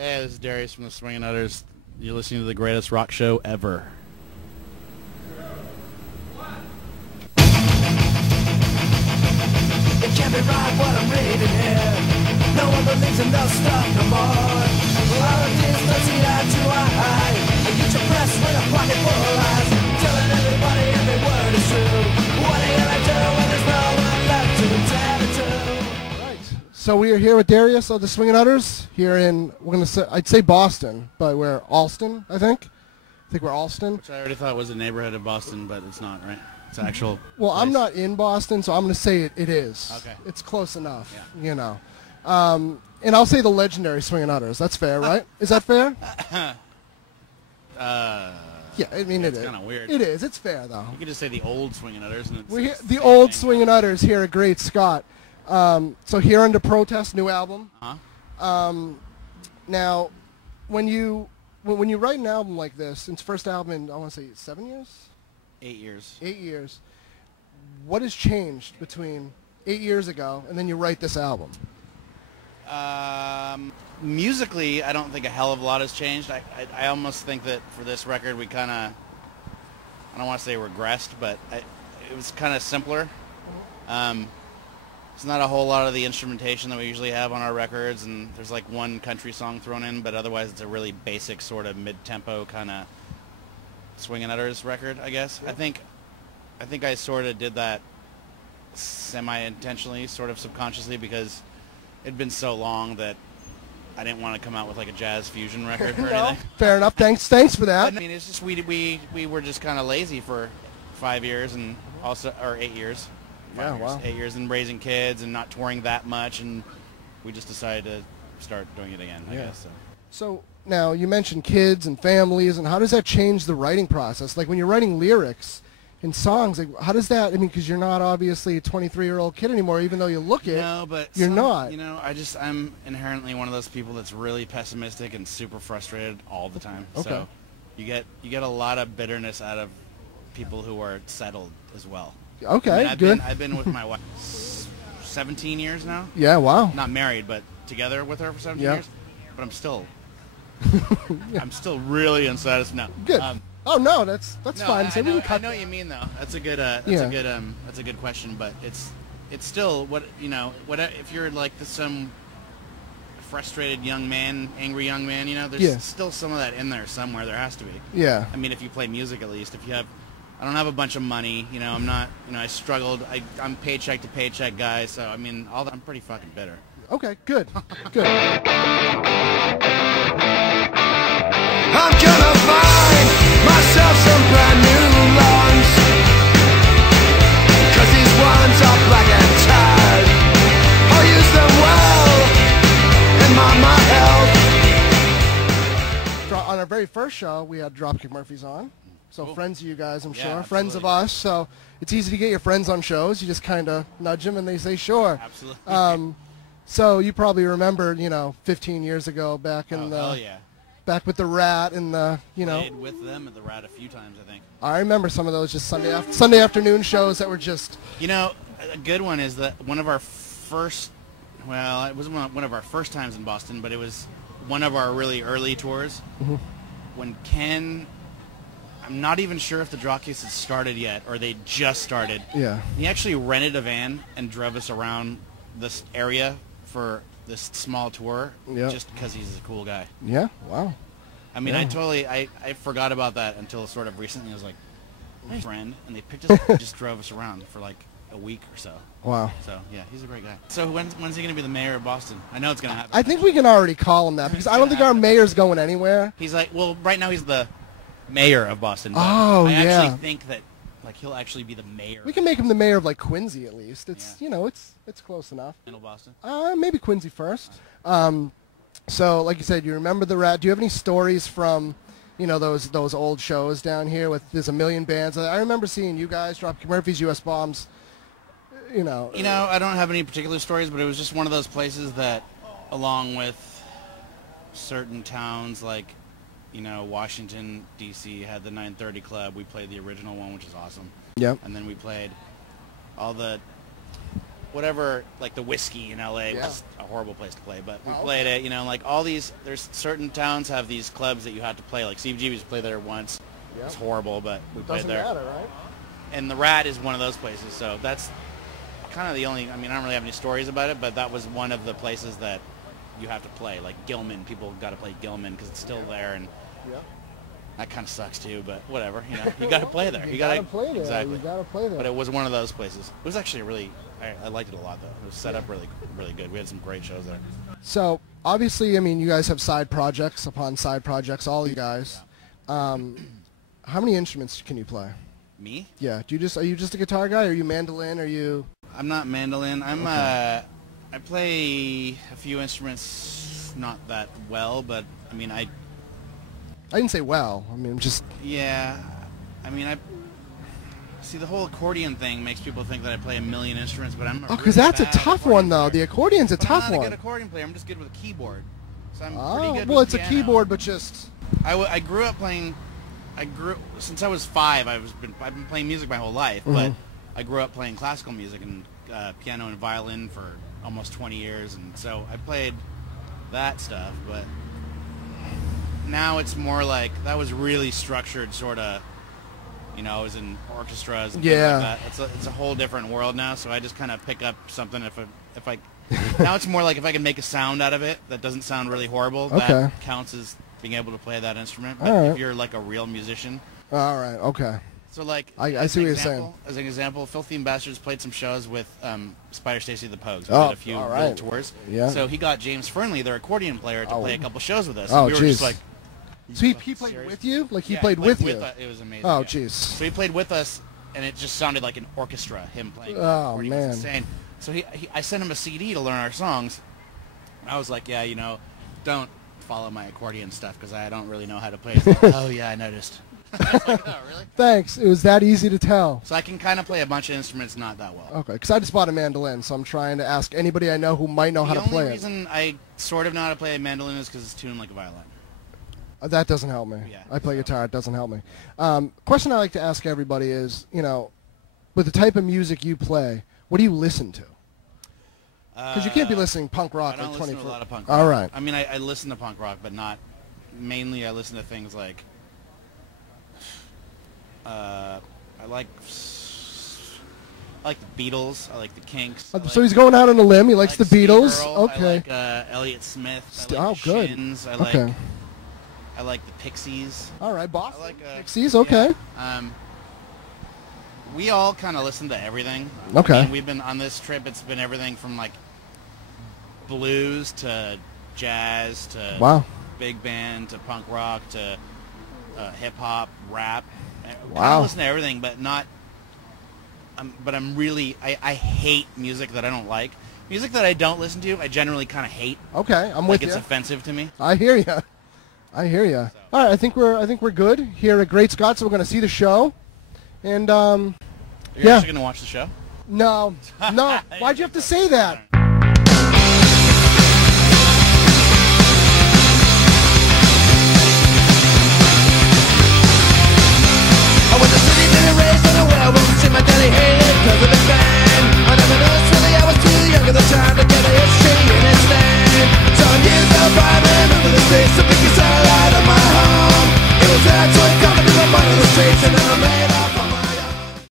Hey, this is Darius from the Swingin Utters. You're listening to the greatest rock show ever. It can't be right what I'm reading here. No one believes in those stuff no more. All of this don't see eye to eye. I get your press with a pocket full of lies, telling everybody every word is true. What are you gonna do when there's no one left to tell it to? Right. So we are here with Darius of the Swingin Utters here in, I'd say Boston, but we're Alston, I think. I think we're Alston. Which I already thought was a neighborhood of Boston, but it's not, right? It's an actual Well, place. I'm not in Boston, so I'm going to say it is. Okay. It's close enough, Yeah. you know. And I'll say the legendary Swingin Utters. That's fair, right? Is that fair? Yeah, I mean, it is. It's kind of weird. It is. It's fair, though. You could just say the old Swingin Utters. And it's We're here, it's the same old thing. Swingin Utters here at Great Scott. So here under protest, new album. Now, when you write an album like this, it's first album in, I want to say 7 years? 8 years. 8 years. What has changed between 8 years ago and then you write this album? Musically, I don't think a hell of a lot has changed. I almost think that for this record we kind of, I don't want to say regressed, but it was kind of simpler. It's not a whole lot of the instrumentation that we usually have on our records, and there's like one country song thrown in, but otherwise it's a really basic sort of mid-tempo kind of Swingin Utters record, I guess. Yeah. I think I sort of did that semi-intentionally, sort of subconsciously, because it'd been so long that I didn't want to come out with like a jazz fusion record or No, anything. fair enough. Thanks for that. I mean, it's just we were just kind of lazy for 5 years and also, or 8 years. Yeah, 5 years, wow. 8 years and raising kids and not touring that much, and we just decided to start doing it again, I guess. So. So now you mentioned kids and families, and how does that change the writing process? Like when you're writing lyrics in songs, like how does that? I mean, because you're not obviously a 23-year-old kid anymore, even though you look it. No, but you're not. You know, I'm inherently one of those people that's really pessimistic and super frustrated all the time. Okay. So you get a lot of bitterness out of people who are settled as well. Okay, I mean, good. I've been with my wife 17 years now. Yeah, wow. Not married, but together with her for 17 Yeah. years. But I'm still, I'm still really unsatisfied. No. Good. Oh no, that's No, fine. So I we know, can cut. I know what you mean though. That's a good. Yeah. That's a good question. But it's still what What if you're like some frustrated young man, angry young man? You know, there's Yeah. still some of that in there somewhere. There has to be. Yeah. I mean, if you play music at least. If you have, I don't have a bunch of money. You know, I'm not. You know, I struggled. I'm paycheck to paycheck guy. So I mean, I'm pretty fucking bitter. Okay, good. Good. I'm gonna find myself some brand new lungs, 'cause these ones are black and tired. I'll use them well in my health. On our very first show, we had Dropkick Murphys on. So Cool. friends of you guys, I'm Yeah, sure. Friends of absolutely. us. So it's easy to get your friends on shows. You just kind of nudge them and they say sure. Absolutely. So you probably remember, 15 years ago back in Oh, the hell yeah. back with the Rat and the, Played with them at the Rat a few times, I think. I remember some of those just Sunday afternoon shows that were just You know, a good one is that one of our first, well, it wasn't one of our first times in Boston, but it was one of our really early tours. When Ken, I'm not even sure if the Dropkicks had started yet or they just started. yeah. He actually rented a van and drove us around this area for this small tour, Yeah. just because he's a cool guy. Yeah. Wow. I mean, Yeah. I forgot about that until sort of recently. I was like, my friend, and they picked us up and just drove us around for like a week or so. Wow. So yeah, he's a great guy. So when's he gonna be the mayor of Boston? I know it's gonna happen. I think we can already call him that because I don't think our mayor's going anywhere. He's like, well, right now he's the mayor of Boston. But Oh, I yeah. actually think that like he'll actually be the mayor. We can make him the mayor of like Quincy at least. It's Yeah. it's close enough. of Boston. Maybe Quincy first. So like you said, you remember the Rat. Do you have any stories from, those old shows down here with there's a million bands? I remember seeing you guys, Dropkick Murphys, U.S. Bombs. You know, I don't have any particular stories, but it was just one of those places that, along with certain towns like, Washington, D.C. had the 930 Club. We played the original one, which is awesome. Yep. And then we played all the whatever, like the Whiskey in LA, which is a horrible place to play, but we played it, you know, like all these, there's certain towns have these clubs that you have to play, like CBGB's played there once. Yep. It's horrible, but we played there. Doesn't matter, right? And the Rat is one of those places, so that's kind of the only, I mean, I don't really have any stories about it, but that was one of the places that you have to play, like Gilman. People got to play Gilman because it's still there, and that kind of sucks too, but whatever, you know, you got to play there. You got to play there. Exactly. You got to play there. But it was one of those places. It was actually really, I liked it a lot, though. It was set up really, really good. We had some great shows there. So, obviously, I mean, you guys have side projects upon side projects, all you guys. How many instruments can you play? Me? Yeah. Are you just a guitar guy? Are you mandolin? Are you? I'm not mandolin. I'm I play a few instruments, not that well, but I mean I didn't say well. I mean just. Yeah. I mean see the whole accordion thing makes people think that I play a million instruments, but I'm. Because that's a tough one though. The accordion's a tough one. I'm not a good accordion player. I'm just good with a keyboard. So I'm pretty good. Well, with it's piano. a keyboard, but just. I grew up playing. Since I was 5. I've been playing music my whole life, but I grew up playing classical music and piano and violin for almost 20 years, and so I played that stuff. But now it's more like that was really structured, sort of. You know, I was in orchestras and things like that. It's a whole different world now. So I just kind of pick up something if I. Now it's more like if I can make a sound out of it that doesn't sound really horrible. That counts as being able to play that instrument. But if you're like a real musician. All right. Okay. So like, I see what you're saying. As an example, Filthy Ambassadors played some shows with Spider Stacy the Pogues. We did a few little tours. Yeah. So he got James Fernley, their accordion player, to play a couple shows with us. Oh, we were just like. So he played with you? Like he played with you? It was amazing. Oh, jeez. So he played with us, and it just sounded like an orchestra. Him playing. Oh man. It was insane. So I sent him a CD to learn our songs. I was like, yeah, you know, don't follow my accordion stuff because I don't really know how to play. He's like, oh yeah, I noticed. I was like, oh really? Thanks. It was that easy to tell. So I can kind of play a bunch of instruments not that well. Okay, because I just bought a mandolin, so I'm trying to ask anybody I know who might know how to play it. The only reason I sort of know how to play a mandolin is because it's tuned like a violin. That doesn't help me. Yeah, I play guitar. It doesn't help me. Question I like to ask everybody is, you know, with the type of music you play, what do you listen to? Because you can't be listening punk rock I don't like listen 24. to a lot of punk rock. All right. I mean, I listen to punk rock, but not mainly. I listen to things like I like the Beatles. I like the Kinks. So he's going out on a limb. He likes the Beatles. Steve Earle, Okay. I like Elliott Smith. I like good. Shins. I like the Pixies. All right, boss. I like Pixies. Okay. Yeah. We all kind of listen to everything. Okay. I mean, we've been on this trip. It's been everything from like blues to jazz to big band to punk rock to hip hop, rap. I listen to everything, but not. But I'm really. I hate music that I don't like. Music that I don't listen to, I generally kind of hate. Okay, I'm with you. It's offensive to me. I hear you. I hear you. So. All right, I think we're good here at Great Scott. So we're going to see the show, and You're actually going to watch the show? No, no. Why'd you have to say that? I was a city, been raised on a well, won't see my daddy hated, 'cause of the bad.